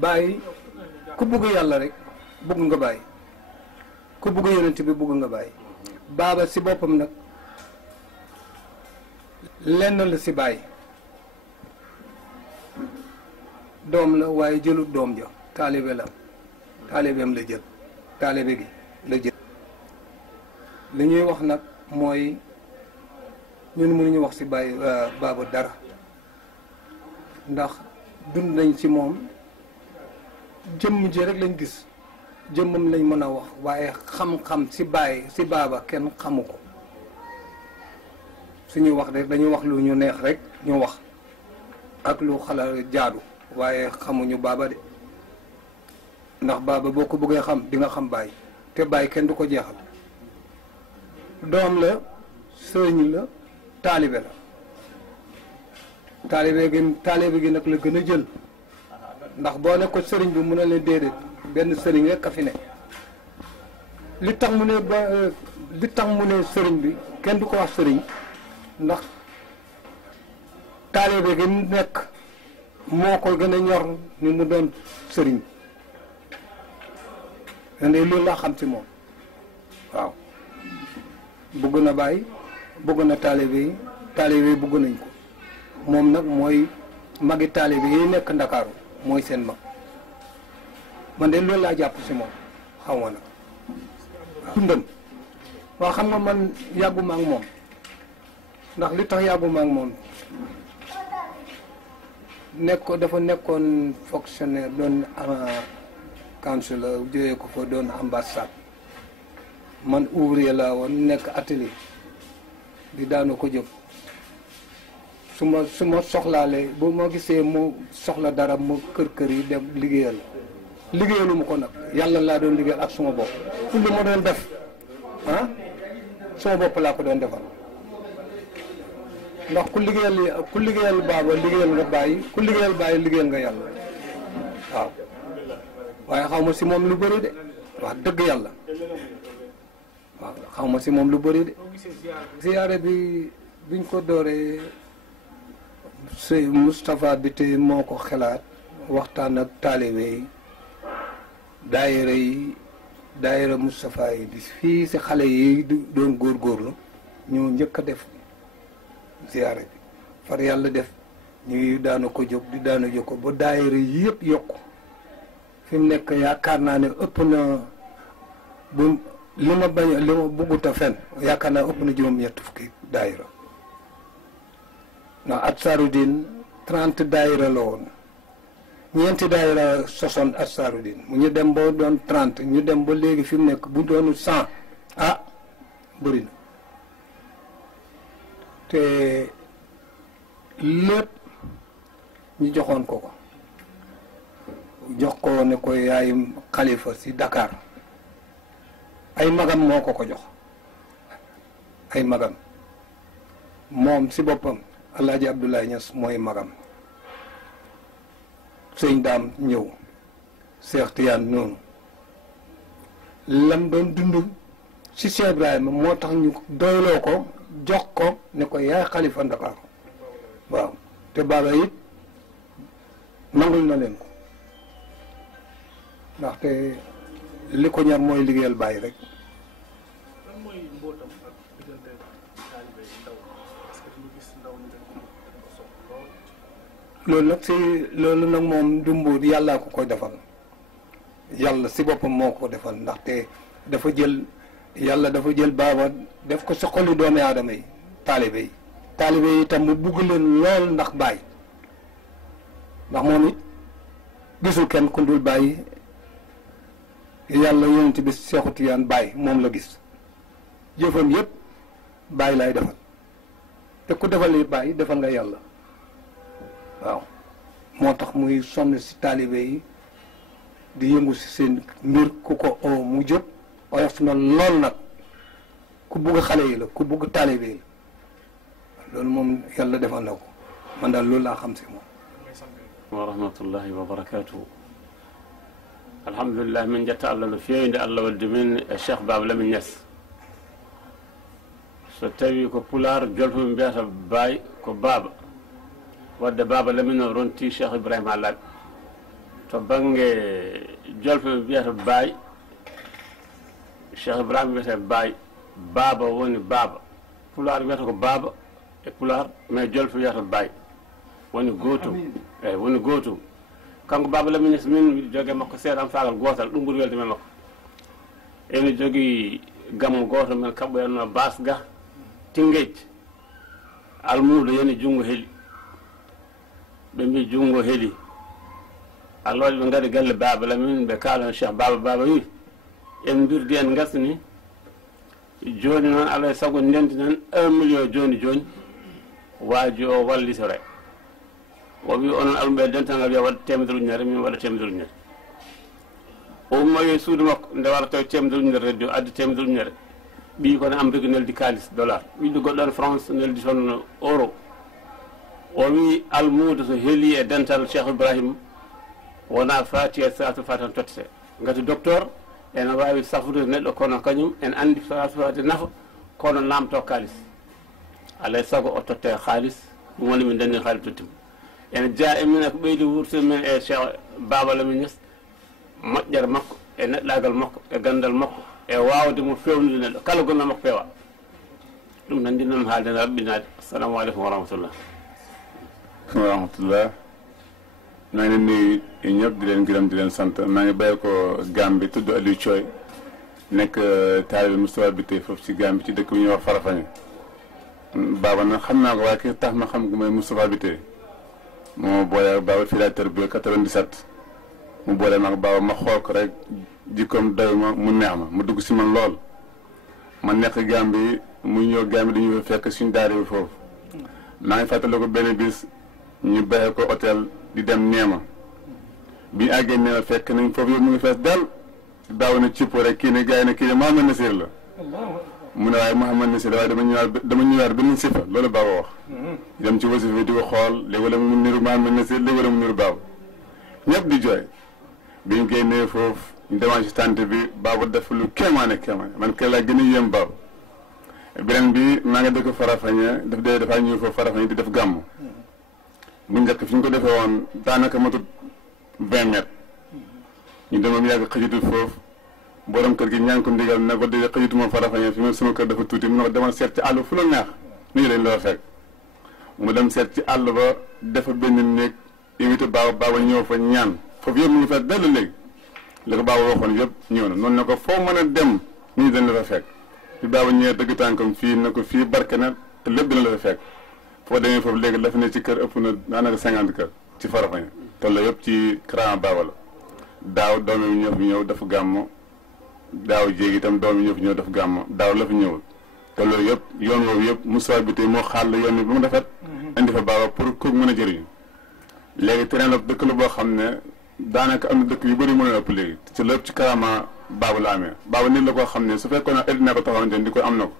bàyyi ku bugg yàlla rek bugg nga bàyyi, ku bugg yonent bi bugg nga bàyyi. baaba si boppam nag lenn la si bàyyi, doom la waaye jëlut doom ja, taalibe la, taalibeem la jël, taalibe gi la jël. li ñuy wax nag mooy ñun mënuñu wax si bàyyi baaba dara, ndax dund nañ ci moom, jëmm ji rek lañ gis, jëmmam lañ mën a wax, waaye xam-xam si bàyyi si baaba kenn xamu ko. suñuy wax rek dañuy wax lu ñu neex rek ñu wax ak lu xala jaadu, waaye xamuñu baaba de, ndax baaba boo ko bëggee xam di nga xam bàyyi, te bàyyi kenn du ko jeexal. doom la, sëriñ la, taalibe la. taalibe gi nag la gën a jël, ndax boo ne ko sëriñ bi mu ne leen déedéet, benn sëriñ rek a fi ne. li tax mu ne sëriñ bi kenn du ko wax sëriñ, ndax taalibe gi nekk moo ko gën a ñor ni mu doon sëriñ. ande loolu laa xam ci moom, waaw. bëgg na bàyyi, bëgg na taalibe yi bëgg nañ ko. moom nag mooy magi taalibe yi nekk Ndakaaru, mooy seen mag. man de loolu laa jàpp si moom, xaw ma nag dundam. waaw xam nga man yàgguma ak moom, ndax li tax yàgguma ak moom dafa nekkoon fonctionnaire, doon consulat, jógee ko fa doon ambassade. man ouvrier laa woon, nekk atelier di daanu ko jóg. su ma soxlaalee bu ma gisee mu soxla dara mu kër yi dem liggéeyalu ma ko nag, yàlla laa doon liggéeyal ak suma bopp. fu li ma doon def suma bopp laa ko doon defal, ndax ku liggéeyal baaba liggéeyal nga bàyyi, ku liggéeyal bàyyi liggéeyal nga yàlla. waaw waaye xaw ma si moom lu bëri de, wax dëgg yàlla. waaw xaw ma si moom lu bëri de. ziyaare bi biñ ko dooree sëy Moustapha bi te moo ko xelaat, waxtaan ak taalibe yi, daayira Moustapha yi di fii si xale yi doon góorgóorlu, ñu njëkk a def ziyaare bi. far yàlla def ñuy daana ko jóg di daana jóg ko ba daayira yi yëpp yokku. fi mu nekk yaakaar naa ne ëpp na bu li ma bëggut a fen, yaakaar naa ëpp na juróom-ñett fukki daayira. ndax Ansaaru-Diin 30 daayira la woon, ñeenti daayira sosoon Ansaaru-Diin mu ñu dem ba doon 30, ñu dem ba léegi fi mu nekk bu doonu 100 bëri na. te lépp ñu joxoon ko jox ko ne ko yaay xalifa si Dakar. ay magam moo ko jox, ay magam moom si boppam Alaaji Abdoulaye Niass mooy magam. sëñ Daam ñëw, Cheikh Tidiane noonu. lam doon dund si Cheikh Ibrahima moo tax ñu doyloo ko, jox ko ne ko yaay xalifa Ndakaaru. waaw te baaba it nangul na leen ko, ndaxte li ko ñor mooy liggéeyal bàyyi rek. lan mooy mbootam ak diggante taalibe yi ndaw parce que dañu gis ndaw ñi dañ ko soxla lool. loolu nag moom du mbóot, yàllaa ko koy defal. yàlla si boppam moo ko defal, ndaxte yàlla dafa jël baaba def ko si xoli doomi aadama yi, taalibe yi itam mu bugg leen lool ndax bàyyi. ndax moom it gisul kenn ku dul bàyyi, yàlla yonent bi Seexu Tijaan bàyyi moom la gis. jëfam yëpp bàyyi lay defal, te ku defal yi bàyyi defal nga yàlla. waaw moo tax muy sonn si taalibe yi di yëngu si seen mbir, ku ko oo mu jóg, oyof na lool nag, ku bugg xale yi la, ku bugg taalibe yi la. loolu moom yàlla defal na ko, man daal loolu laa xam si moom. wa rahmatullahi wa barakatuhu. alhamdulillah min jetta Allah no feewde Allah wadde min e Cheikh Baba Lamine Niass. so tawi ko pulaar jolfoɓe mbiyata baay ko baaba, wadde Baba Lamine o ronti Cheikh Ibrahima Laaɓi. to bange jolfe wiyata baay Cheikh Ibrahima wiyete baay baaba woni baaba pulaar wiyata ko baaba e pulaar mais jolfe wiyata baay woni gootum eyyi woni gootum kanko Baba Lamine Niass min jogue makko seeɗan faagal gootal ɗum ɓuuri welde men makko ene jogii gammo gooto men kaɓɓoyenno bas ga Tinguéj almuudo yoni junngo heeli ɓe mbi junngo heeli Allah waɗi ɓe ngari galle Baba Lamine ɓe kaalano Cheikh Baba wi en mbirdi en gasni joni noon alaa e sago ndentinen 1 million joni waaji o wallitore o wi onon almuɓe dental wiya waɗa temedere ujunere min waɗa temedere ujunere o ummoyo e suudu makko nde wara taw temedere ujunere reddi o addi temedere ujunere ɓii kono Amérique neldi kalis dollar ɓiɗɗo goɗɗo en France neldi toon euro o wi almuudo so heeli e dental Cheikh Ibrahima wona fati e salatu fatan tottete ngati docteur ene wawi safude neɗɗo kono kañum en andi salatu fati nafa kono namto kalis alay sago o totte haalis ɗum woni min denni haalis tottima ene jaa e minen ko ɓeydi wurtude men e Cheikh Baba Lamine Niass moƴƴere makko e neɗɗagal makko e gandal makko e wawde mo fewnude neɗɗo kala gonno makko peewa ɗum nan jinnomi haalde ne raɓɓinade assalamu aleykum wa rahmatullah maa ngi leen nuyu ñëpp di leen gërëm di leen sant maa ngi bàyyi ko Gambie tudd Aliou Thioy nekk taalibe Moustapha bi tey foofu ci Gambie ci dëkk bu ñuy wax Farafenni Baba nag xam naa ko waaye ki tax ma xam ko mooy Moustapha bi tey moo boole Baba fii laa tërbiye 97 mu boole ma ak Baba ma xool ko rek jikkoom doy ma mu neex ma mu dugg si man lool ma nekk Gambie mu ñëw Gambie dañu fa fekk suñu daara bi foofu maa ngi fàttali ko benn bis ñu bàyyi ko hôtel di dem Neema bi ñu àggee Neema fekk nañ foofu yow mu ngi fees dal daaw na cippo rek kii ne gars yi ne kii ne Mouhamed Nassir la mu ne waaye Mouhamed Nassir la waaye dama ñëwaat benn sifa loolu Baba wax dem ci wasifa bi di ko xool léegi wala mu niru Mouhamed Nassir léegi wala mu niru Baba ñëpp di jooy bi ñu génnee foofu ñu demaan ci tànt bi Baba def lu kéemaane man kay laa gën a yéem Baba beneen bi maa ngi dëkk Farafenni dafaa ñëw foofu Farafenni di def gàmm bu njëkk fi ñu ko defee woon daanaka matut 20 mètres ñu demoon yàgg xëjitul foofu borom kër gi ñaan ko ndigal ne ko di xëjitu moom Farafenni fi mu sama kër dafa tuuti mu ne ko demal seet ci àll fu la neex nii lañ la fekk mu dem seet ci àll ba defa benn néeg invité Baba ñëw fa ñaan foofu yëpp mu ngi fees dellu léegi li ko Baba waxoon yëpp ñëw na noonu ne ko foo mën a dem nii dañ la fa fekk fi Baba ñëwee dëgg tànkam fii ne ko fii barke na te lépp dina la fa fekk foo demee foofu léegi dafa ne ci kër ëpp na daanaka 50 kër ci Farafenni te la yëpp ci Kara Baba la daaw doom yi ñoo fi ñëw dafa gàmmo daaw jéegi itam doom yi ñoo fi ñëw dafa gàmmo daaw la fi ñëwul te loolu yëpp yoon woowu yëpp Moustapha bi tey moo xaal la yoon bi ba mu defet indi fa Baba pour kooku mën a jëriñu léegi terrain la dëkk la boo xam ne daanaka am na dëkk yu bëri mën a ëpp léegi ci lépp ci Karama Baba la amee Baba nit la koo xam ne su fekkoon ne addina ko taxawante di ko am na ko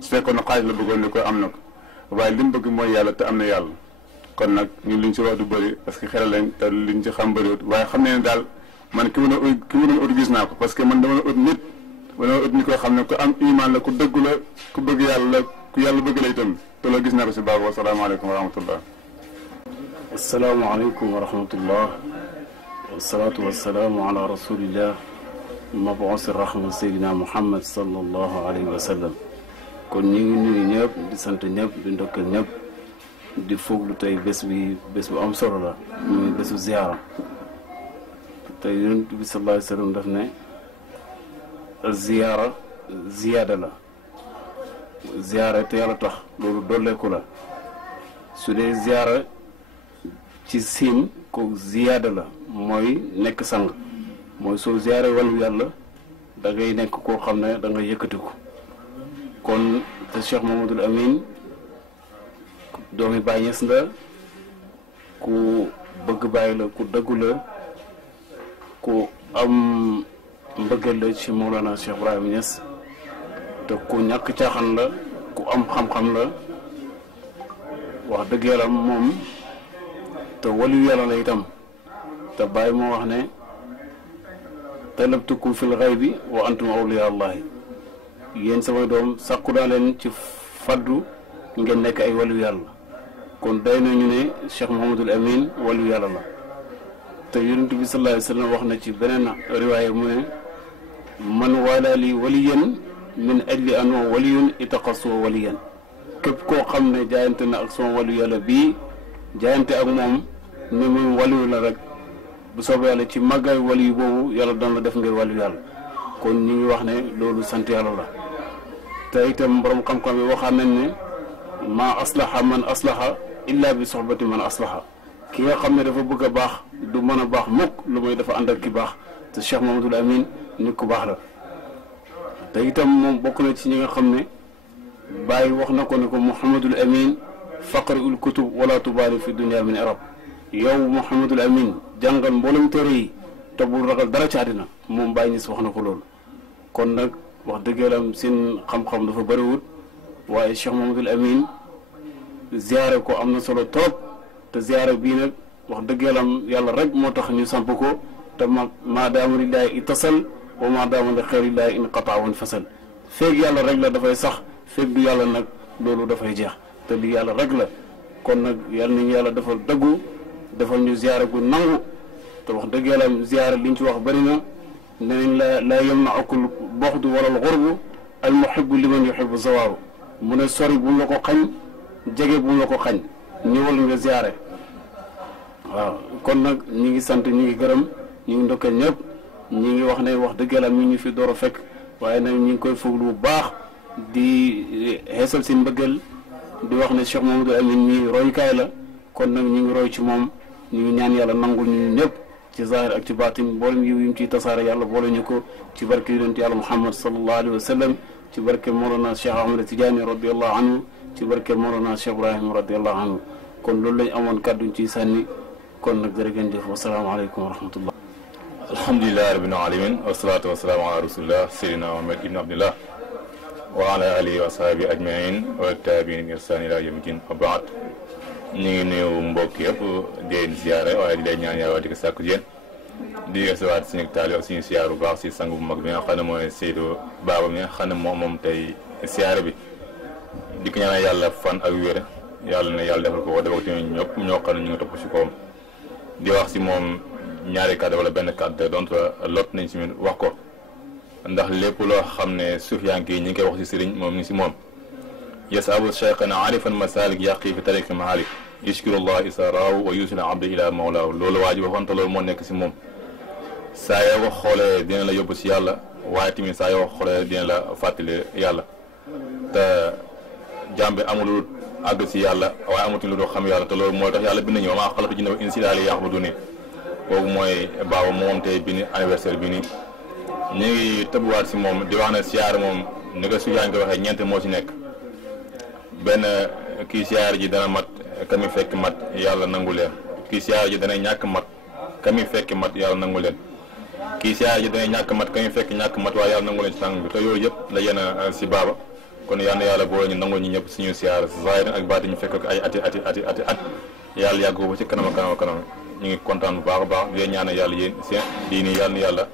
su fekkoon ne xaalis la bëggoon di ko am na ko waaye li mu bëgg mooy yàlla te am na yàlla kon nag ñun liñ ci wax du bëri parce que xelal lañ te liñ ci xam bëriwut waaye xam ne daal man ki ma doon ut gis naa ko parce que man dama doon ut nit dama doon ut nit koo xam ne ku am iman la ku dëggu la ku bëgg yàlla la ku yàlla bëgg la itam te loolu gis naa ko si Baba wasalaamaaleykum wa rahmatullah asalaamaaleykum wa rahmatullah wasalaatu wasalaamu ala rasulillah mabuusi rahma seydina Muhammad sallallahu alayhi wa sallam kon ñu ngi nuyu ñëpp di sant ñëpp di ndokkal ñëpp di fooglu tey bés bu am solo la muy bésu ziyaara tey yonent bi sallallahu alayhi wa sallam daf ne ziyaara ziyaada la ziyaara te yàlla tax loolu dolleeku la su dee ziyaara ci siin ko ziyaada la mooy nekk sang mooy soo ziyaare wàllu yàlla da ngay nekk koo xam ne da nga yëkkatiku kon te Cheikh Mamadou Amine doomi Baay Ñas la ku bëgg Baay la ku dëggu la ku am mbëggal la ci Mawlana Cheikh Ibrahima Ñas te ku ñàkk caaxaan la ku am xam-xam la wax dëgg yàlla moom te waliyu yàlla la itam te Baay moo wax ne talabtukum fil ghaybi wa antum awliya allahi yéen samay doom sàkku naa leen ci faddu ngeen nekk ay waliyu yàlla kon day nañu ne Cheikh Mouhamadul Amine waliyu yàlla la te yonent bi sallallahu alayhi wa sallam wax na ci beneen riwaaya mu ne man wala li waliyan min ajli anoo waliyun itaqasoo waliyan képp koo xam ne jaayante na ak son waliyu yàlla bii jaayante ak moom ne moom waliyu la rek bu soobee yàlla ci màggaay waliyu boobu yàlla doon la def ngir waliyu yàlla kon ñu ngi wax ne loolu sant yàlla la te itam borom xam-xam yi waxaan nañ ne maa aslaha man aslaha illa bi soxbati man aslaha ki nga xam ne dafa bëgg a baax du mën a baax mukk lu muy dafa ànd ak ki baax te Cheikh Mamadou Amine nit ku baax la te itam moom bokk na ci ñi nga xam ne Baye wax na ko ne ko Mouhamadul Amine faqri ul kutub wala tubaali fi dunia min arab yow Mouhamadul Amine jàngal mboolem téere yi te bul ragal dara ci àddina moom Baye Niass wax na ko loolu kon nag wax dëgg yàlla seen xam-xam dafa bëriwut waaye Cheikh Mamadul Amine ziare ko am na solo trop te ziare bii nag wax dëgg yàlla rek moo tax ñu samp ko te maa daama lillaahi itasal wa maa daama li xeyrillaahi inqataa wan fasal feeg yàlla rek la dafay sax feeg du yàlla nag loolu dafay jeex te li yàlla rek la kon nag yàlla nañu yàlla defal dëggu defal ñu ziare gu nangu te wax dëgg yàlla ziare liñ ci wax bëri na nenañ la yamna'ukul bughdu wala al ghurbu al muhibbu liman yuhibbu zawaaru mu ne sori bu la ko xañ jege bu la ko xañ ñëwal nga ziare waaw kon nag ñi ngi sant ñi ngi gërëm ñi ngi ndokkeel ñëpp ñi ngi wax ne wax dëgg yàlla mi ñu fi door a fekk waaye nag ñi ngi koy foglu bu baax di xeesal seen mbëggal di wax ne Cheikh Mamadou Amine mi royukaay la kon nag ñi ngi roy ci moom ñu ngi ñaan yàlla nangul ñu ñëpp ci zahir ak ci baatin mboolem yiw yi mu ciy tasaare yàlla boole ñu ko ci barke yonent yàlla Muhammad sallallahu alayhi wa sallam ci barke Mawlana Cheikh Ahmad Tidiane radiallahu anhu ci barke Mawlana Cheikh Ibrahim radiallahu anhu kon loolu lañ amoon kàdduñ ciy sànni kon nag jërë ngeen jëf wasalaamaaleykum wa rahmatullah alhamdulilahi rabbil alamin wasalaatu wasalaamu ala rasulillah seydina Muhammad ibn abdillah wa ala alihi wa sahbihi ajmain wa tabiin ihsan ila yawmi din wa baad ñu ngi nuyu mbokk yëpp di leen ziyaare waaye di leen ñaan yàlla di ko sàkku yéen di yeesuwaat suñu taali ak suñu siyaar bu baax si sang bu mag bi nga xam ne mooy Seydou Baba mi nga xam ne moom tey siyaare bi di ko ñaanal yàlla fan ak wér yàlla na yàlla defal ko defal ko tamit ñëpp ñoo xam ne ñu ngi topp si kawam di wax si moom ñaari kàddu wala benn kàddu donc lot nañ si wax ko ndax lépp loo xam ne sufiyanke yi ñu ngi koy wax si sëriñ moom ni si moom yasabu cheikhana arifan masalik yaqi fi tariqi mahalik yashkurullah isaraahu wa yusil abdi ila mawlaahu loolu waa ji waxoon te loolu moo nekk si moom saa yoo ko xoolee dina la yóbbu si yàlla waaye tamit saa yoo ko xoolee dina la fàttali yàlla te jàmm bi amul àgg si yàlla waaye amatuñ lu doo xam yàlla te loolu mooy tax yàlla bind ñëw maa xalaqtu jinna wal insa illa liya'budun kooku mooy Baba moom tey bi ni anniversaire bi ni ñu ngi tëbbuwaat si moom di wax ne siyaar moom ni ko suyaan ko waxee ñeent moo si nekk benn kii siyaar ji dana mat kami fekk mat yàlla nangu leen kii siyaar ji dana ñàkk mat kami fekk mat yàlla nangu leen kii siyaar ji dana ñàkk mat kami fekk ñàkk mat waaye yàlla nangu leen ci tàng bi te yooyu yëpp la yéen a si Baba kon yal na yàlla boole ñu nangu ñu ñëpp suñu siyaar zahir ak baati ñu fekk ko ay ati at yàlla yàgg ko ba ci kanam ñu ngi kontaan bu baax a baax di ñaanal yàlla yéen seen diini yàlla na yàlla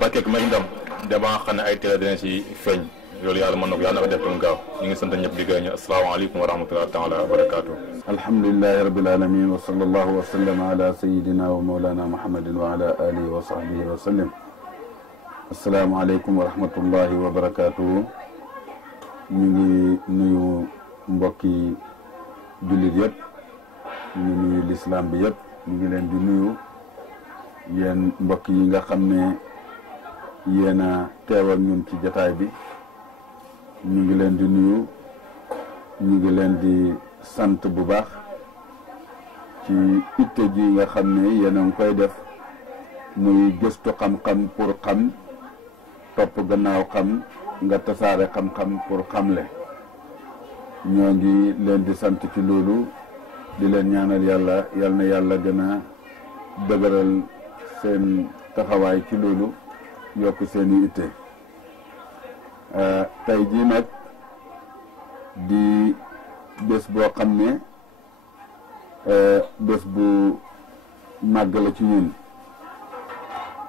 barkeek may ndam da ba nga xam ne ay télé dina si feeñ loolu yàlla mën na ko yàlla na ko def tam gaaw ñu ngi sant ñëpp di gërëm ñu asalaamaaleykum wa rahmatullahi taala wa barakaatu alhamdulilahi rabbil alamin wa sallallahu wa sallam ala sayidina wa mawlana muhammadin wa ala alihi wa sahbihi wa sallam asalaamaaleykum wa rahmatullahi wa barakaatu ñu ngi nuyu mbokki jullit yëpp ñu ngi nuyu lislaam bi yëpp ñu ngi leen di nuyu yéen mbokk yi nga xam ne yéen a teewal ñun ci jataay bi ñu ngi leen di nuyu ñu ngi leen di sant bu baax ci itte ji nga xam ne yéen a ngi koy def muy gëstu xam-xam pour xam topp gannaaw xam nga tasaare xam-xam pour xamle ñoo ngi leen di sant ci loolu di leen ñaanal yàlla yal na yàlla gën a dëgëral seen taxawaay ci loolu yokk seeni itte tey jii nag di bés boo xam ne bés bu màgg la ci ñun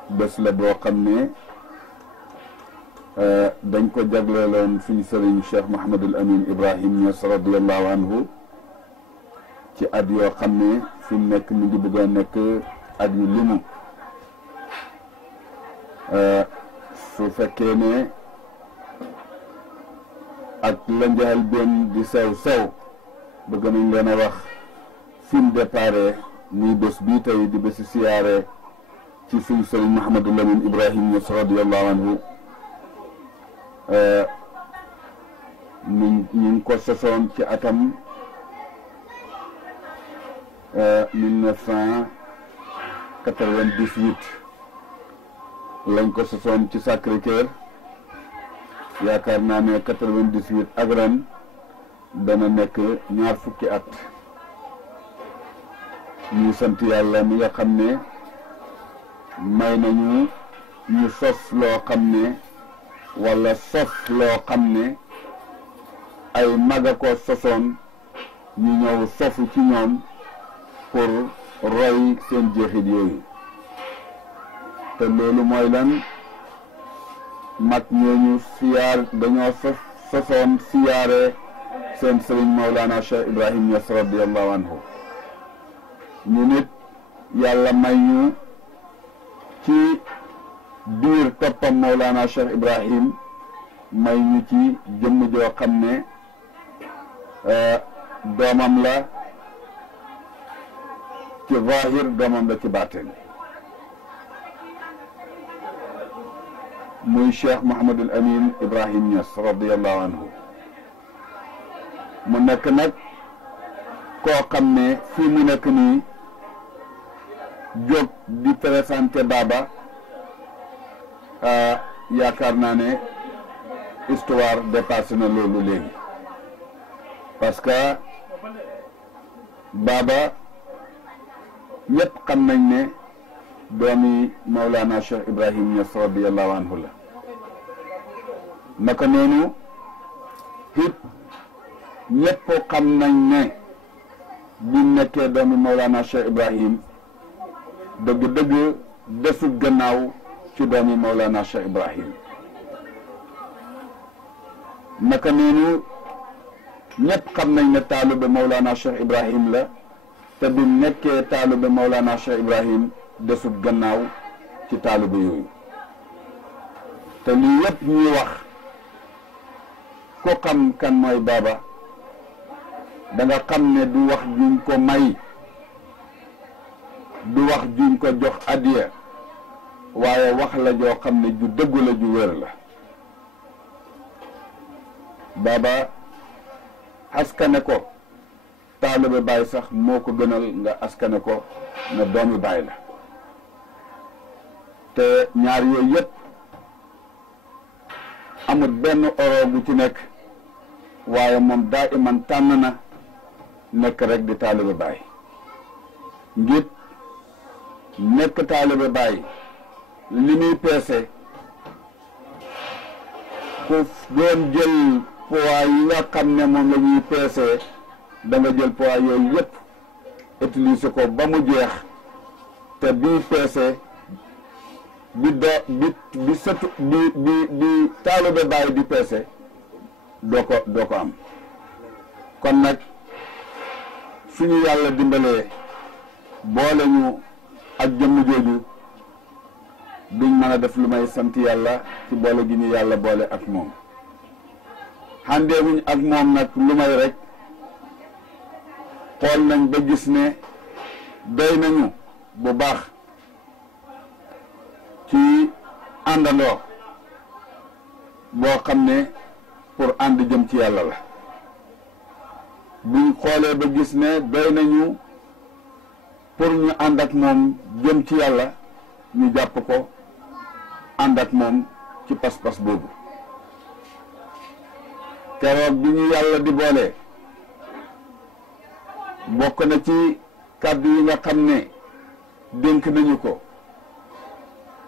bés la boo xam ne dañ ko jagleeloon suñu sëriñ Cheikh Mouhamadul Amin Ibrahim Niass radiyallahu anhu ci at yoo xam ne fi mu nekk mu ngi bëgg a nekk at yu limu su fekkee ne ak la njaxal benn di sew bëgg nañ leen a wax fi mu déparé muy bés bii tey di bési siyaare ci suñu sëriñ Mouhamadou Lamine Ibrahim Niass radiyallahu anhu ñu ngi ko sosoon ci atam 1998 lañ ko sosoon ci Sacré-Cœur yaakaar naa ne 98 ak ren dana nekk 20 fukki at ñu sant yàlla mi nga xam ne may nañu ñu sos loo xam ne wala sos loo xam ne ay maga ko sosoon ñu ñëw sofu ci ñoom pour roy seen jeexit yooyu te loolu mooy lan mag ñooñu siyaar dañoo sosoon siyaare seen sëriñ Mawlana Cheikh Ibrahim Niass radiyallahu anhu ñu nit yàlla may ñu ci biir toppam Mawlana Cheikh Ibrahim may ñu ci jëmm joo xam ne doomam la ci zahir doomam la ci baatin muy Cheikh Mouhamadul Amin Ibrahim Niass radiyallahu anhu mu nekk nag koo xam ne fii mu nekk nii jóg di présenté Baba yaakaar naa ne histoire dépassé na loolu léegi parce que Baba ñëpp xam nañ ne doomi Mawlana Cheikh Ibrahim Niass radiyallahu anhu la naka noonu it ñëpp xam nañ ne bi nekkee doomi Mawlana Cheikh Ibrahim dëgg-dëgg desut gannaaw ci doomi Mawlana Cheikh Ibrahim naka noonu ñëpp xam nañ ne taalibe Mawlana Cheikh Ibrahim la te bi nekkee taalibe Mawlana Cheikh Ibrahim desut gannaaw ci taalibe yooyu te lii yëpp ñuy wax ko xam kan mooy Baba da nga xam ne du wax juñ ko may du wax juñ ko jox adiya waaye wax la joo xam ne ju dëggu la ju wér la Baba askane ko taalibe Baay sax moo ko gënal nga askane ko na doomi Baay la te ñaar yooyu yëpp amul benn oro bu ci nekk waaye moom daa iman tànn na nekk rek di taalibe Baay ngir nekk taalibe Baay li muy peese ku doon jël poids yi nga xam ne moom la ñuy peese da nga jël poids yooyu yëpp utiliser ko ba mu jeex te bii peese bi sëtu bi taalibe Baay di peese doo ko am kon nag suñu yàlla dimbalee boole ñu ak jëmm jooju duñ mën a def lu may sant yàlla ci boole gi ñu yàlla boole ak moom xàndeewuñ ak moom nag lu may rek xool nañ ba gis ne doy nañu bu baax ci àndandoo boo xam ne pour ànd jëm ci yàlla la buñ xoolee ba gis ne doy nañu pour ñu ànd ak moom jëm ci yàlla ñu jàpp ko ànd ak moom ci pas-pas boobu keroog bi ñu yàlla di boole bokk na ci kàddu yi nga xam ne dénk nañu ko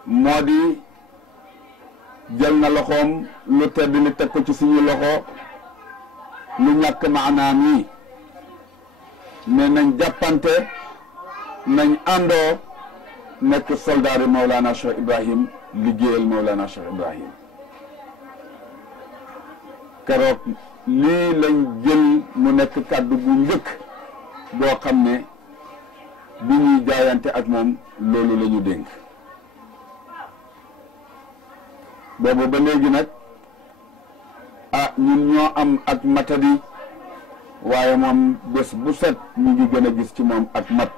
moo di jël na loxoom lu tedd li teg ko ci suñu loxo lu ñàkk maanaam yi ne nañ jàppante nañ àndoo nekk soldaari Mawlana Cheikh Ibrahim liggéeyal Mawlana Cheikh Ibrahim keroog lii lañ jël mu nekk kàddu gu njëkk boo xam ne bi ñuy jaayante ak moom loolu la ñu dénk boobu ba léegi nag ñun ñoo am ak matadi waaye moom bés bu set ñu ngi gën a gis ci moom ak mat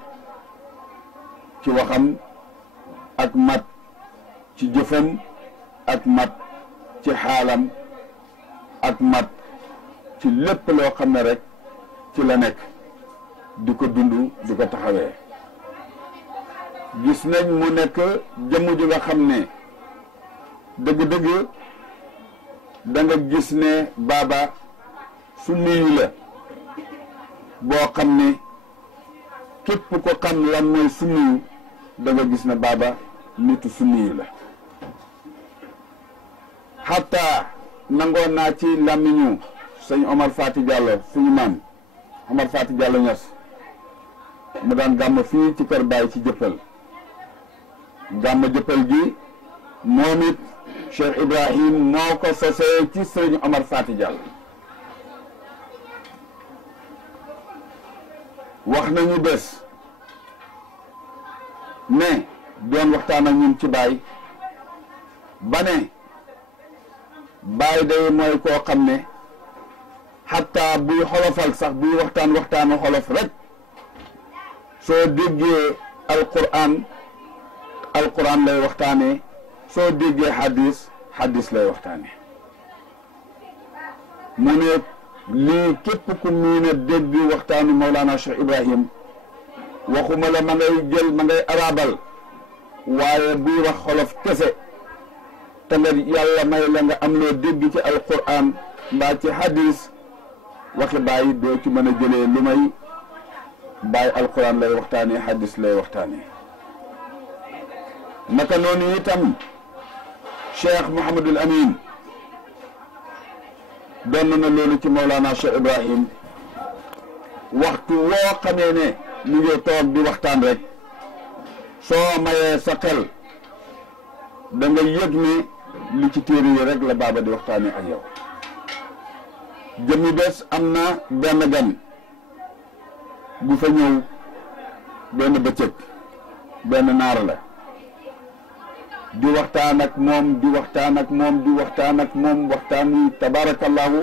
ci waxam ak mat ci jëfam ak mat ci xaalam ak mat ci lépp loo xam ne rek ci la nekk di ko dund di ko taxawee gis nañ mu nekk jëmm ji nga xam ne dëgg-dëgg da nga gis ne baaba sunniyu la boo xam ne képp ko xam lan mooy sunniyu da nga gis ne baaba nitu sunniyu la xataa nangoon naa ci làmmiñu sëñ Omar Fati Diallo suñu maam Omar Fati Diallo Ñas mu daan gàmm fii ci kër Baay ci jëppal gàmm jëppal gi moom it Cheikh Ibrahim moo ko sosee ci sëñ Omar Fati Diallo wax nañu bés ne doon waxtaan ak ñun ci Baay ba ne Baay day mooy koo xam ne xataa buy xolofal sax buy waxtaanu xolof rek soo déggee alquran lay waxtaanee soo déggee xadis lay waxtaanee mu ne lii képp ku miin a dégg waxtaanu Mawlana Cheikh Ibrahim waxuma la ma ngay arabal waaye buy wax xolof kese te nga yàlla may la nga am loo dégg ci alquran mbaa ci hadis waxi Baay doo ci mën a jëlee lu may Baay alquran lay waxtaanee hadis lay waxtaanee naka noonu itam Cheikh Mouhamadul Amin doon na loolu ci Mawlana Cheikh Ibrahim waxtu woo xamee ne mu ngi toog di waxtaan rek soo mayee sa xel da nga yëg ne li ci téere yi rek la baaba di waxtaanee ak yow jëmmi bés am na benn gan bu fa ñëw benn bëccëg benn naar la di waxtaan ak moom waxtaan wi tabarakallahu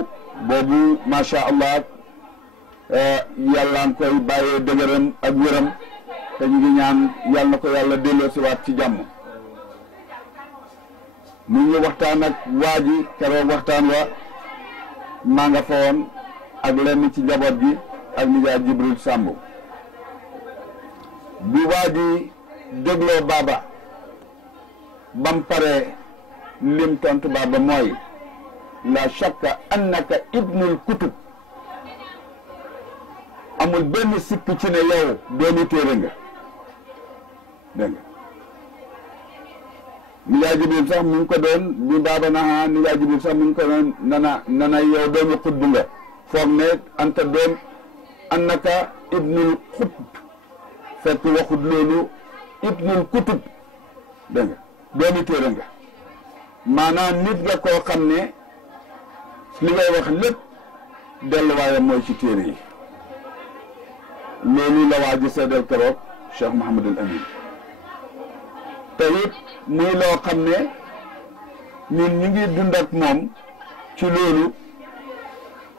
boobu macha allah yàlla ngi koy bàyyee dëgëram ak wéram te ñu ngi ñaan yàlla na ko yàlla delloo si waat ci jàmm mu ngi waxtaan ak waa ji keroog waxtaan wa maa nga fa woon ak lenn ci njaboot gi ak nijaay Jibril Samb bi waa ji dégloo baaba bam pare lim tontu baaba mooy la shakka annaka ibnul kutub amul benn sikk ci ne yow doomi téere nga dégg nga nijaay Jibril sax mu ngi ko doon bi baaba na nijaay Jibril sax mu ngi ko doon nana yow doomi xutbu nga foog ne anta doom annaka ibnul xutb fekk waxut loolu ibnul kutub dégg nga doomi téere nga maanaam nit nga koo xam ne li ngay wax lépp delluwaayam mooy ci téere yi loolu la waa ji seedal keroog Cheikh Mouhamadul Amin te it muy loo xam ne ñun ñu ngi dund ak moom ci loolu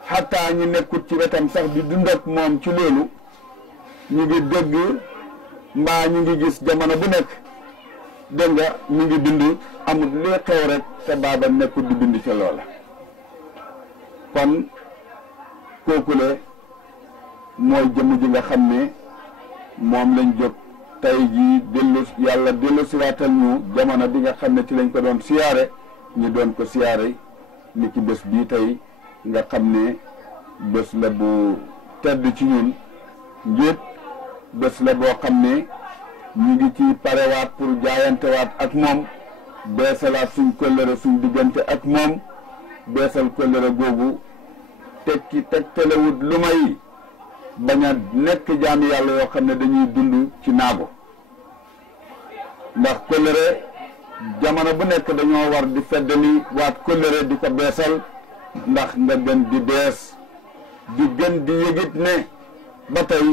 xataa ñu nekkut ci wetam sax di dund ak moom ci loolu ñu ngi dégg mbaa ñu ngi gis jamono bu nekk dégg nga mu ngi dund amul li xew rek te baaba nekkut di dund ca loola kon kookule mooy jëmm ji nga xam ne moom lañ jóg tey jii yàlla dellu siwaatal ñu jamono bi nga xam ne ci lañ ko doon siyaare ñu doon ko siyaare ni ki bés bii tey nga xam ne bés la bu tedd ci ñun njéet bés la boo xam ne ñu ngi ci parewaat pour jaayantewaat ak moom beesalaat suñ kóllëre suñ diggante ak moom beesal kóllëre googu tegtalewut lu may bañ a nekk jaami yàlla yoo xam ne dañuy dund ci naago ndax kóllëre jamono bu nekk dañoo war di feddali waat kóllëre di ko beesal ndax nga gën di bees di gën di yëgit ne ba tey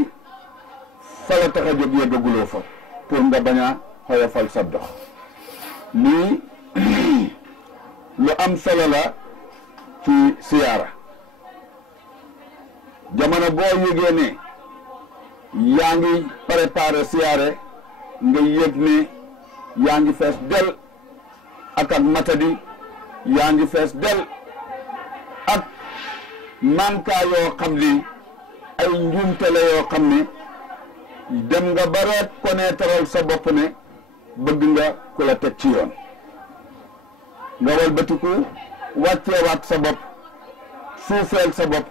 fa la tax a jóg yeggaguloo fa pour nga bañ a xoyofal sa dox lii lu am solo la ci siyaara jamono boo yëgee ne yaa ngi préparé siyaare nga yëg ne yaa ngi fees del ak matadi yaa ngi fees del ak manka yoo xam ni ay njuumte la yoo xam ne dem nga ba reconnaître sa bopp ne bëgg nga ku la teg ci yoon nga walbatiku wàcceewaat sa bopp suufeel sa bopp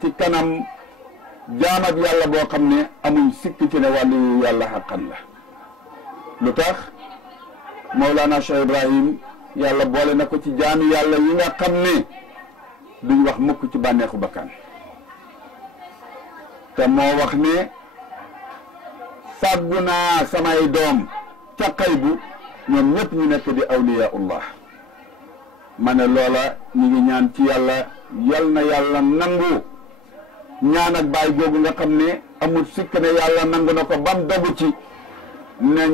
ci kanam jaamab yàlla boo xam ne amuñ sikk ci ne wàllu yàlla xaqan la lu tax Mawlana Cheikh Ibrahim yàlla boole na ko ci jaami yàlla yi nga xam ne duñ wax mukk ci bànneexu bakkan te moo wax ne fàggu naa samay doom ca xaybu ñoom ñëpp ñu nekk di awliyaullah ma ne loola ñu ngi ñaan ci yàlla yal na yàlla nangu ñaan ak baay googu nga xam ne amul sikk ne yàlla nangu na ko bam dogu ci nañ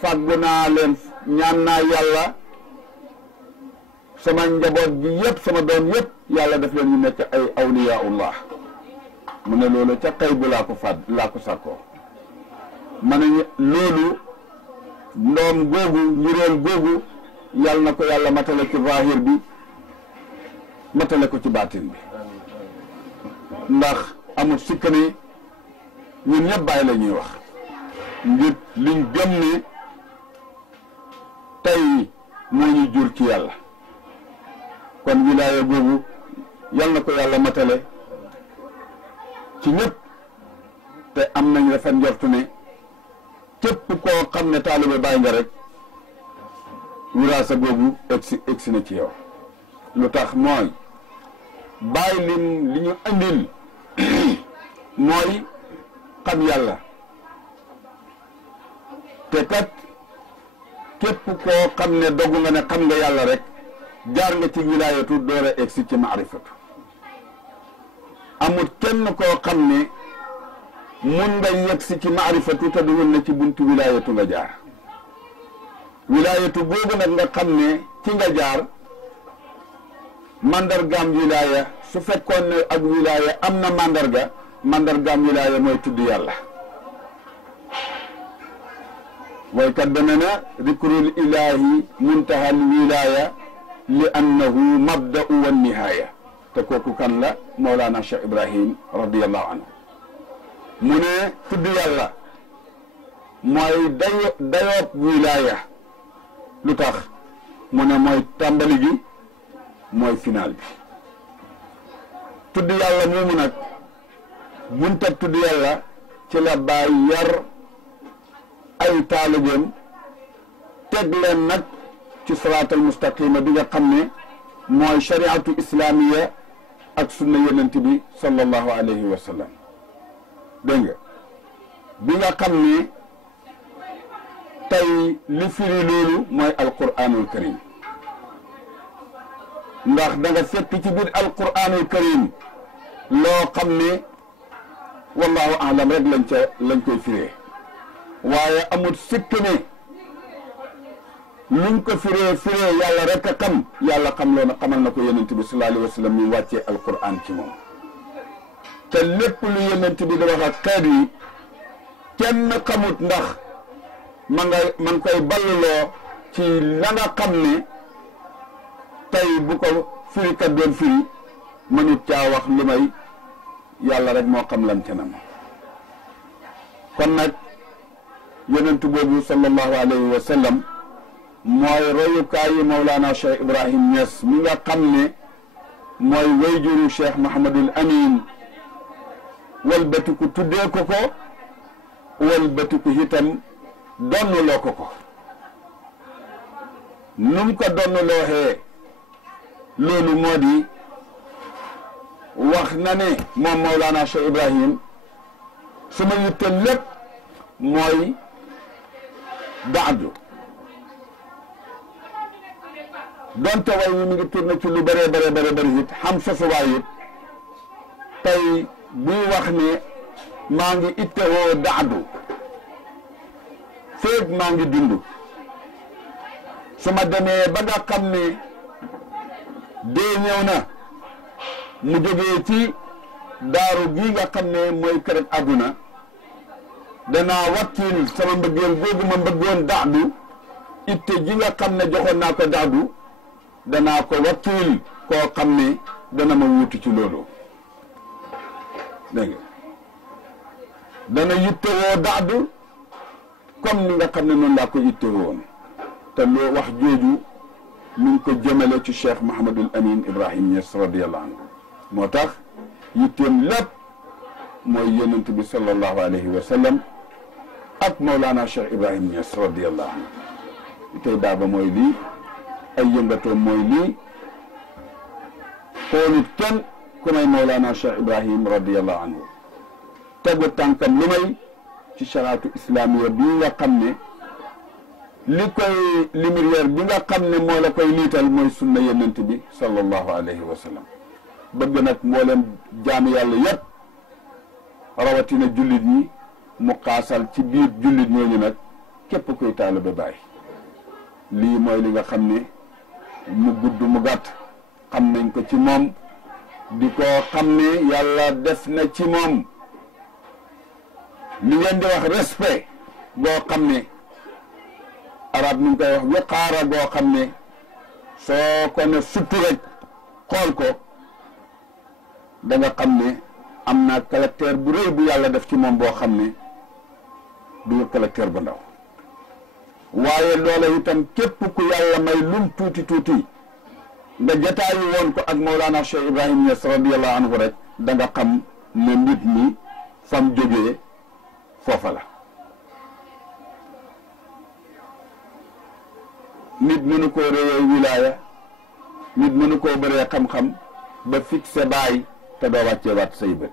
fàggu naa leen ñaan naa yàlla sama njaboot gi yëpp sama doom yëpp yàlla def leen ñu nekk ay awliyaullah mu ne loolu ca xaybu laa ko sàkkoo ma ne loolu ndoom googu njuréel googu yàlla na ko yàlla matale ci zahir bi matale ko ci baatin bi ndax amul sikk ne ñun ñëpp bàyyi la ñuy wax ngir liñ gëm ne tey moo ñu jur ci yàlla kon wilaaya googu yàlla na ko yàlla matale ci ñëpp te am nañ rafet njortu ne képp koo xam ne taalibe bàyyi nga rek wiraasa googu egsi na ci yow lu tax mooy bàyyi li ñu andil mooy xam yàlla te kat képp koo xam ne dogu nga ne xam nga yàlla rek jaar nga ci wilaayatu door a egsi ci maarifatu amul kenn koo xam ne mun nga yegsi ci maarifatu te dugal na ci buntu wilaayatu nga jaar wilaayatu boobu nag nga xam ne ci nga jaar mandargaam wilaaya su fekkoon ne ak wilaaya am na mandargaam wilaaya mooy tudd yàlla waykat dana na dikrul ilahi muntahal wilaaya li annahu mabda'u wa nihaaya te kooku kan la Mawlana Cheikh Ibrahim radiyallahu anhu mu ne tudd yàlla mooy dayoob wilaaya lu tax mu ne mooy tàmbali gi mooy final bi tudd yàlla moomu nag buntab tudd yàlla ci la baay yar ay taalibeem teg leen nag ci siraatal mustaqima bi nga xam ne mooy shariatu islamiya ak sunna yonent bi sallallahu alayhi wa sallam dégg nga bi nga xam ne tey li firi loolu mooy alquranul karim ndax da nga fekk ci biir alquranul karim loo xam ne wallahu alam rek lañ koy firee waaye amul sikk ne luñ ko firee yàlla rek a xam yàlla xam loo na xamal na ko yonent bi sallallahu alayhi wa sallam ñu wàccee alquran ci moom te lépp lu yonent bi da wax ak xeet yi kenn xamut ndax man koy balluloo ci la nga xam ne tey bu ko firikat doon firi mënut caa wax lu may yàlla rek moo xam lan ca na ma kon nag yonent boobu sallallahu alayhi wa sallam mooy royukaayu Mawlana Cheikh Ibrahim Niass mi nga xam ne mooy wayjuru Cheikh Mahamadul Amin walbatiku tuddee ko walbatiku itam donnuloo ko num ko donnulooxee loolu moo di wax na ne moom Mawlana Cheikh Ibrahim suma yitte lépp mooy baadu donte way mi ngi tourné ci lu bëri it xam sosuwaay it tey buy wax ne maa ngi ittewoo daadu feeg maa ngi dund su ma demee ba nga xam ne dee ñëw na mu jógee ci daaru gii nga xam ne mooy kër àdduna danaa wakkil sama mbëggeel googu ma mbëggoon daadu itte ji nga xam ne joxoon naa ko daadu danaa ko wakkil koo xam ne dana ma wuutu ci loolu dégg nga dana yittewoo daadu comme ni nga xam ne noonu laa ko yittewoon te loo wax jooju mi ngi ko jëmale ci Cheikh Mouhamadul Amin Ibrahim Niass radiyallahu anhu moo tax yitteem lépp mooy yonent bi sallallahu alayhi wa sallam ak Mawlana Cheikh Ibrahim Niass radiyallahu anhu tey daaba mooy lii ay yëngatoom mooy lii xoolut kenn ku may Mawlana Cheikh Ibrahim radiyallahu anhu tegu tànkam lu may ci sharaatu islamiya bi nga xam ne li koy lumière bi nga xam ne moo la koy liital mooy sunna yonent bi sallallahu alayhi wa sallam bëgg nag mboolem jaami yàlla yépp rawatina jullit ñi mu xaasal ci biir jullit ñooñu nag képp kuy taalibe Baay lii mooy li nga xam ne mu gudd mu gàtt xam nañ ko ci moom di ko xam ne yàlla def na ci moom li ngeen di wax respect boo xam ne arab mi ngi koy wax wiqaara boo xam ne soo ko ne suttu rek xool ko da nga xam ne am na caractère bu rëy bu yàlla def ci moom boo xam ne du caractère bu ndaw waaye loola itam képp ku yàlla may lum tuuti tuuti nga jataayu woon ko ak Mawlana Cheikh Ibrahim Niass radiyallahu anhu rek da nga xam ne nit ñi fam jógee foofa la nit mënu koo réyee wilaaya nit mënu koo bëree xam-xam ba fixé Baay te doo wàccee waat say bët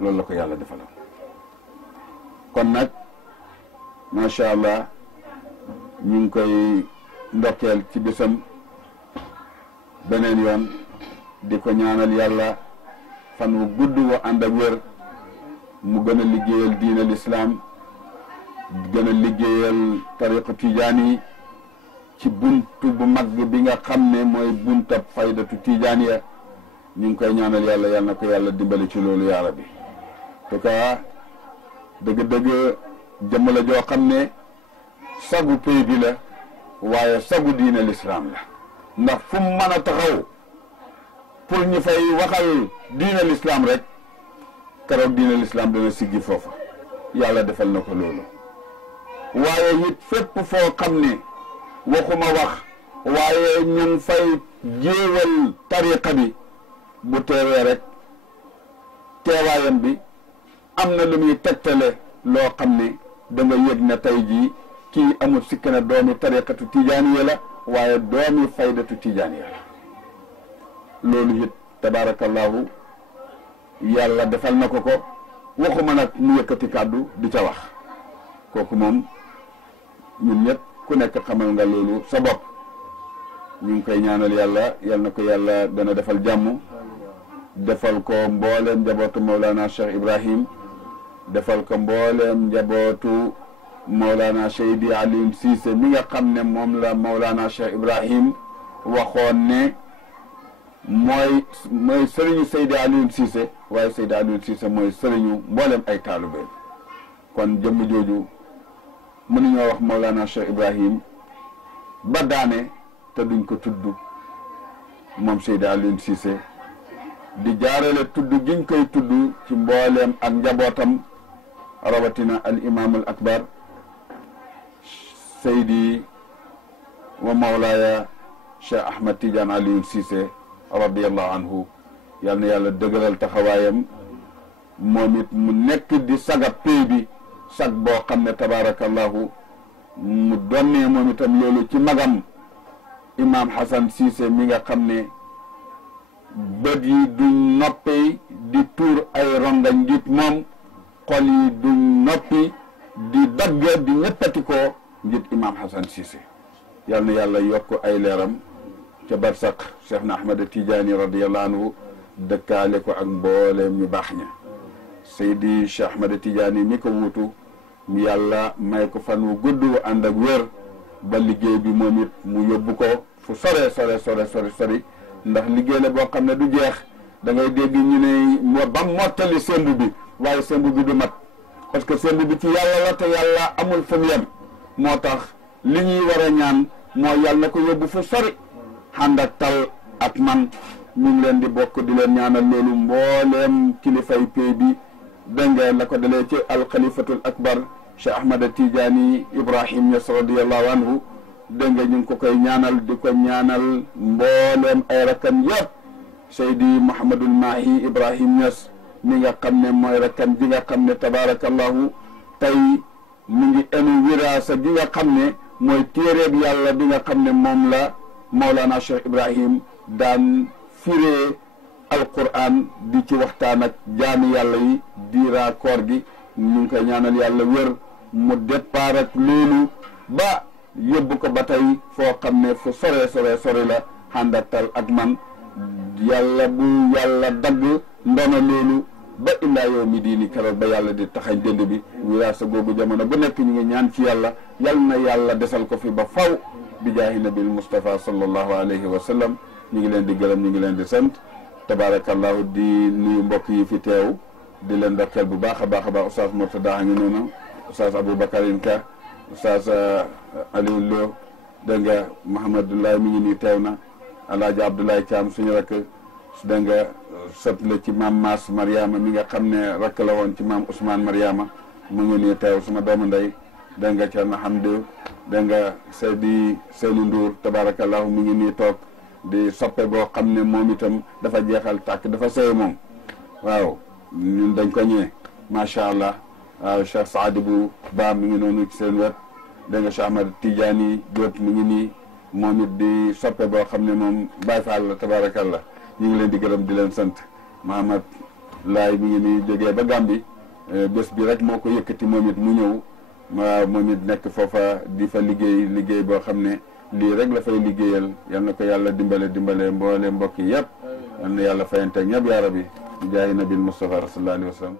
loolu la ko yàlla defaloon kon nag macha allah ñu ngi koy ndokkeel ci bisam beneen yoon di ko ñaanal yàlla fan wu gudd wa ànd ak wér mu gën a liggéeyal diina lislaam gën a liggéeyal tariqa tijaani ci buntu bu mag bi nga xam ne mooy buntab faydatu tijaaniya ñu ngi koy ñaanal yàlla yal na ko yàlla dimbali ci loolu yaa rabbi te ka dëgg-dëgg jëmm la joo xam ne sagu pays bi la waaye sagu diina lislaam la ndax fu mu mën a taxaw pour ñu fay waxal diina lislaam rek keroog diina lislaam dana siggi foofa yàlla defal na ko loolu waaye it fépp foo xam ne waxuma wax waaye ñun fay jéewal tariqa bi bu teewee rek teewaayam bi am na lu muy tegtale loo xam ne da nga yëg na tey jii kii amul sikk na doomi tariqatu tijaaniya la waaye doomi faydatu tijaaniya la loolu it tabaarakallahu yàlla defal na ko ko waxuma nag mu yëkkati kàddu di ca wax kooku moom ñun ñëpp ku nekk xamal nga loolu sa bopp ñu ngi koy ñaanal yàlla yal na ko yàlla dana defal jàmm defal ko mbooleem njabootu Mawlana Cheikh Ibrahim defal ko mbooleem njabootu Mawlana Seydi Alioune Cissé mi nga xam ne moom la Mawlana Cheikh Ibrahim waxoon ne mooy sëriñu Seydi Alioune Cissé waaye Seydi Alioune Cissé mooy sëriñu mbooleem ay taalube kon jëmm jooju mënuñoo wax Mawlana Cheikh Ibrahim ba daane te duñ ko tudd moom Seydi Alioune Cissé di jaarale tudd giñ koy tudd ci mbooleem ak njabootam rawatina al imaamul akbar Seydi wa Mawlaaya Cheikh Ahmed Tidiane Alioune Cissé radiyallahu anhu yal na yàlla dëgëral taxawaayam moom it mu nekk di sagab pay bi sag boo xam ne tabaarakallahu mu donnee moom itam loolu ci magam imam Hassan Cissé mi nga xam ne bët yi duñ noppi di tuur ay rongañ ngir moom xol yi duñ noppi di dagg di ñeppati ko ngir imam Hassan Cissé yal na yàlla yokk ay leeram ca barsaq Cheikh na Ahmad Tidiane radiyallahu anhu dëkkaale ko ak mbooleem ñu baax ña Seydi Cheikh Ahmad Tidiane mi ko wuutu yàlla may ko fan wu gudd wu ànd ak wér ba liggéey bi moom it mu yóbbu ko fu sori ndax liggéey la boo xam ne du jeex da ngay dégg ñu ne ba mottali sembu bi waaye sembu bi du mat parce que sembu bi ci yàlla la te yàlla amul fu mu yem moo tax li ñuy war a ñaan moo yàlla na ko yóbbu fu sori ànd ak tal ak man ñu ngi leen di bokk di leen ñaanal loolu mbooleem kilifay pay bi dégg nga la ko dalee ci alxalifatul akbar Cheikh Ahmad Tidiane Ibrahim Niass radiyallahu anhu dégg nga ñu ngi ko koy ñaanal di ko ñaanal mbooleem ay rakam yëpp Seydi Mouhamadul Mahi Ibrahim Niass mi nga xam ne mooy rakam ji nga xam ne tabaarakallahu tey mu ngi enu wiraasa gi nga xam ne mooy téeréeb yàlla bi nga xam ne moom la Mawlana Cheikh Ibrahim daan firee alquran di ci waxtaan ak jaami yàlla yi diira koor gi ñu ngi koy ñaanal yàlla wér mu départ ak loolu ba yóbbu ko ba tey foo xam ne fu sore la xàndatal ak man yàlla bu yàlla dagg ndono loolu ba illaa yow mi diini keroog ba yàlla di taxañ dënd bi wiraasa googu jamono bu nekk ñu ngi ñaan ci yàlla yal na yàlla desal ko fi ba faw bi jaahi nabil Mustafa sallallahu alayhi wa sallam ñu ngi leen di gërëm ñu ngi leen di sant tabaarakallahu di nuyu mbokk yi fi teew di leen ndokkeel bu baax a baax Oustaz Mourtada a ngi noonu Oustaz Aboubacarine Ka Oustaz Aliou Lo dégg nga Mouhamadoulaye mi ngi nii teew na Alaaji Abdoulaye Thiam suñu rakk dégg nga sët la ci maam Maas Mariama mi nga xam ne rakk la woon ci maam Ousmane Mariama mu ngi nii teew suma doomu ndey dégg nga Thierno Hamdou dégg nga Seydi Seynou Ndour tabaarakallahu mi ngi nii toog di soppe boo xam ne moom itam dafa jeexal tàkk dafa sëy moom waaw ñun dañ ko ñëwee macha allah waaw Cheikh Saadibou Ba mi ngi noonu ci seen wet dégg nga Cheikh Ahmad Tidiane Diop mi ngi nii moom it di soppe boo xam ne moom Baye Fall la tabaarakallah ñu ngi leen di gërëm di leen sant Mahamad Laay mi ngi nii jógee ba Gàmbi bés bi rek moo ko yëkkati moom it mu ñëw waaw moom it nekk foofa di fa liggéey boo xam ne lii rek la fay liggéeyal yal na ko yàlla dimbale mboole mbokk yi yëpp yal na yàlla fayante ñëpp yaa rabbi jaayi nabil Mustafa sallallahu alayhi wa sallam